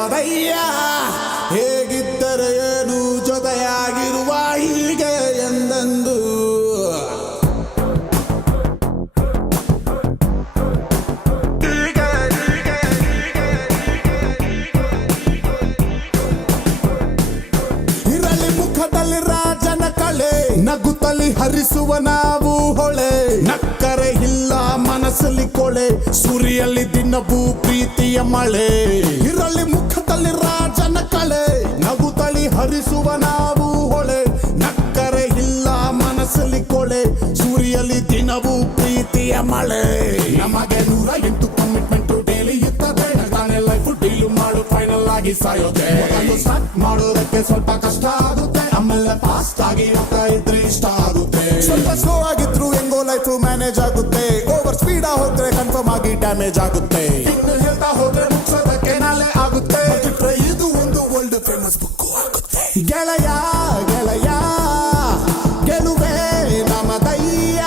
ನಮದಯ್ಯ ಹೇಗಿದ್ದರೆ ಏನು ಜೊತೆಯಾಗಿರುವ ಹೀಗೆ ಎಂದೆಂದು ಇರಲಿ ಮುಖದಲ್ಲಿ ರಾಜನ ಕಳೆ ನಗುತ್ತಲಿ ಹರಿಸುವ ನಾವು ಹೊಳೆ ನಕ್ಕರೆ ಇಲ್ಲ ಮನಸ್ಸಲ್ಲಿ ಕೊಳೆ ಸುರಿಯಲ್ಲಿ ದಿನವೂ ಪ್ರೀತಿಯ ಮಳೆ ಇರಲಿ ಮುಖದಲ್ಲಿ ರಾಜನ ಕಳೆ ನಗುತ್ತಲಿ ಹರಿಸುವ ನಾವು ಹೊಳೆ ನಕ್ಕರೆ ಇಲ್ಲ ಮನಸ್ಸಲ್ಲಿ ಕೊಳೆ ಸುರಿಯಲ್ಲಿ ದಿನವೂ ಪ್ರೀತಿಯ ಮಳೆ ನಮಗೆ 108 ಕಮಿಟ್ಮೆಂಟ್ ಡೈಲಿ ಇರ್ತದೆ ತಾನೇ ಲೈಫ್ ಡೀಲ್ ಮಾಡು ಫೈನಲ್ ಆಗಿ ಸಾಯೋದೆ ಸ್ಟಾರ್ಟ್ ಮಾಡೋದಕ್ಕೆ ಸ್ವಲ್ಪ ಕಷ್ಟ ಆಗುತ್ತೆ ಆಮೇಲೆ ಫಾಸ್ಟ್ ಆಗಿ ಹೋಗ್ತಾ ಇದ್ರೆ ಇಷ್ಟ ಆಗುತ್ತೆ ಸ್ವಲ್ಪ ಸ್ಲೋ ಆಗಿದ್ರು ಹೆಂಗೋ ಲೈಫ್ ಮ್ಯಾನೇಜ್ ಆಗುತ್ತೆ ಓವರ್ ಸ್ಪೀಡ್ ಹೋದ್ರೆ ಕನ್ಫರ್ಮ್ ಆಗಿ ಡ್ಯಾಮೇಜ್ ಆಗುತ್ತೆ ಇನ್ನು ಹೇಳ್ತಾ ಹೋದ್ರೆ ಮುಗಿಸೋದಕ್ಕೆ ನಾಳೆ ಆಗುತ್ತೆ ಇದು ಒಂದು ವರ್ಲ್ಡ್ ಫೇಮಸ್ ಬುಕ್ ಆಗುತ್ತೆ ಗೆಳೆಯ ಗೆಳೆಯ ಗೆಲುವೆ ನಮದಯ್ಯ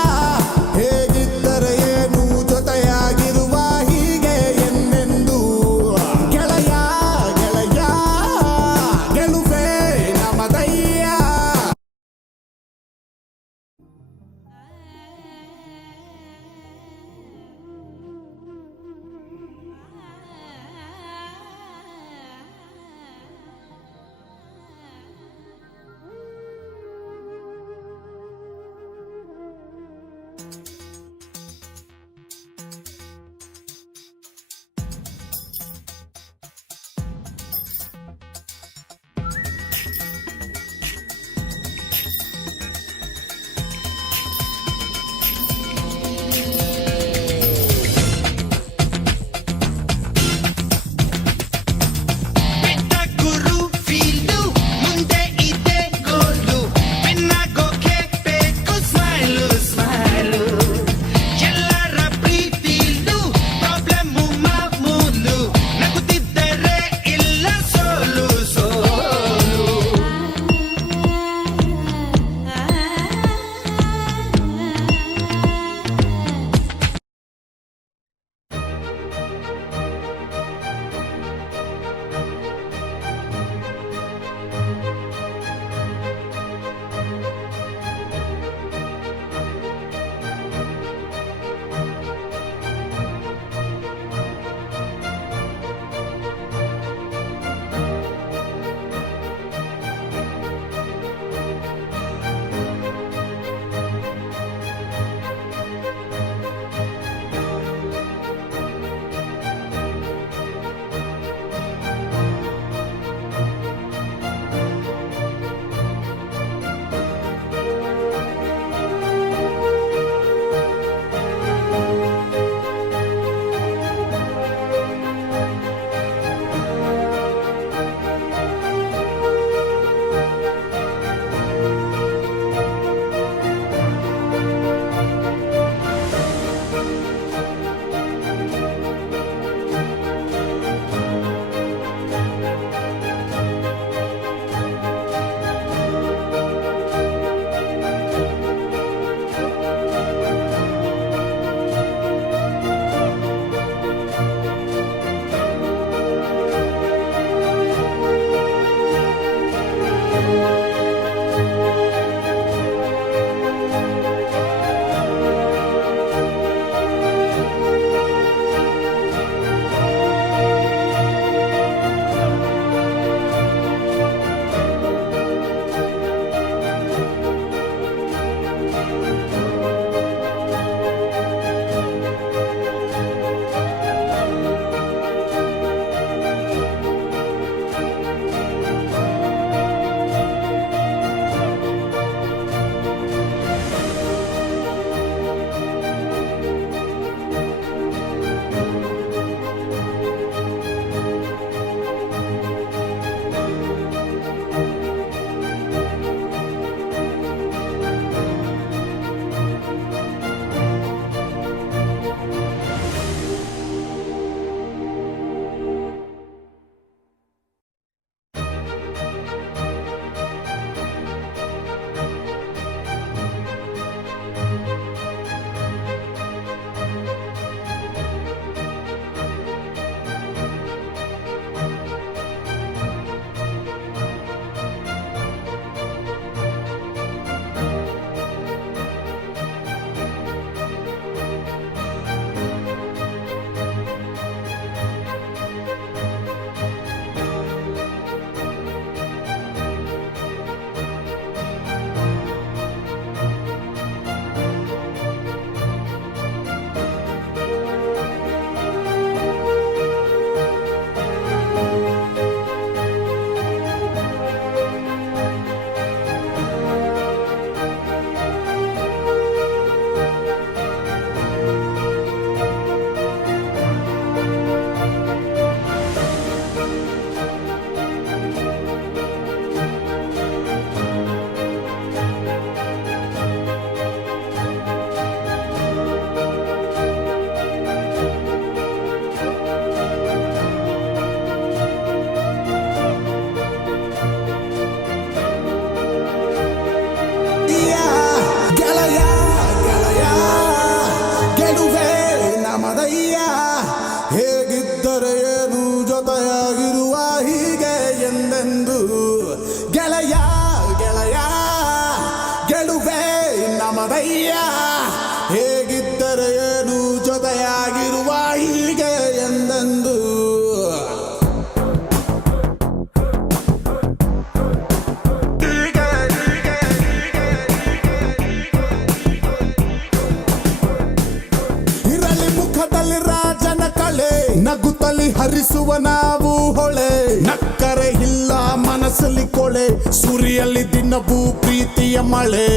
ಹೇಗಿದ್ದರೆ ಏನು ಜೊತೆಯಾಗಿರುವ ಹೀಗೆ ಎಂದೆಂದು ಗೆಳೆಯ ಗೆಳೆಯ ಗೆಲುವೆ ನಮದಯ್ಯ ಏನು ಜೊತೆಯಾಗಿರುವ ಹೀಗೆ ಎಂದೆಂದು ಗೆಳೆಯ ಗೆಳೆಯ ಗೆಲುವೆ ನಮದಯ್ಯ ಹೇಗಿದ್ದರೆ ಏನು ಜೊತೆಯಾಗಿರುವ ಹೀಗೆ ಎಂದೆಂದು ಇರಲಿ ಮುಖದಲ್ಲಿ ರಾಜನ ಕಳೆ ನಗುತ್ತಲಿ ಹರಿಸುವ ನಾವು ಹೊಳೆ ನಕ್ಕರೆ ಇಲ್ಲ ಮನಸ್ಸಲ್ಲಿ ಕೊಳೆ ಸುರಿಯಲ್ಲಿ ದಿನವೂ ಪ್ರೀತಿಯ ಮಳೆ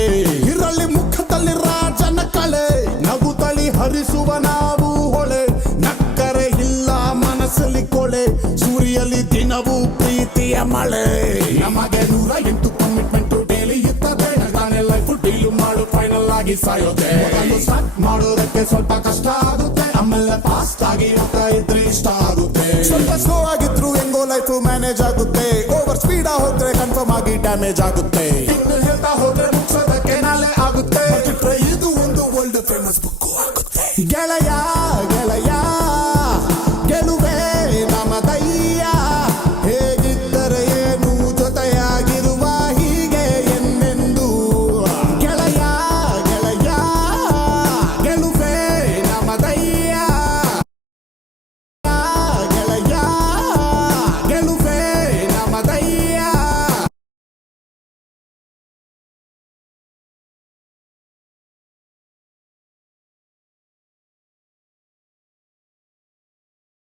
ಇರಲಿ ಮುಖದಲ್ಲಿ ರಾಜನ ಕಳೆ ನಗುತ್ತಲಿ ಹರಿಸುವ ನಾವು ಹೊಳೆ ನಕ್ಕರೆ ಇಲ್ಲ ಮನಸ್ಸಲ್ಲಿ ಕೊಳೆ ಸುರಿಯಲ್ಲಿ ದಿನವೂ ಪ್ರೀತಿಯ ಮಳೆ ನಮಗೆ 108 ಕಮಿಟ್ಮೆಂಟ್ ಡೈಲಿ ಇರ್ತದೆ ನಾನೇ ಲೈಫ್ ಡೀಲ್ ಮಾಡು ಫೈನಲ್ ಆಗಿ ಸಾಯೋದೆ ಸ್ಟಾರ್ಟ್ ಮಾಡೋದಕ್ಕೆ ಸ್ವಲ್ಪ ಕಷ್ಟ ಆಗುತ್ತೆ ಆಮೇಲೆ ಫಾಸ್ಟ್ ಆಗಿ ಹೋಗ್ತಾ ಇದ್ರೆ ಇಷ್ಟ ಆಗುತ್ತೆ ಸ್ವಲ್ಪ ಸ್ಲೋ ಆಗಿದ್ರು ಹೆಂಗೋ ಲೈಫ್ ಮ್ಯಾನೇಜ್ ಆಗುತ್ತೆ ಓವರ್ ಸ್ಪೀಡ್ ಹೋದ್ರೆ ಕನ್ಫರ್ಮ್ ಆಗಿ ಡ್ಯಾಮೇಜ್ ಆಗುತ್ತೆ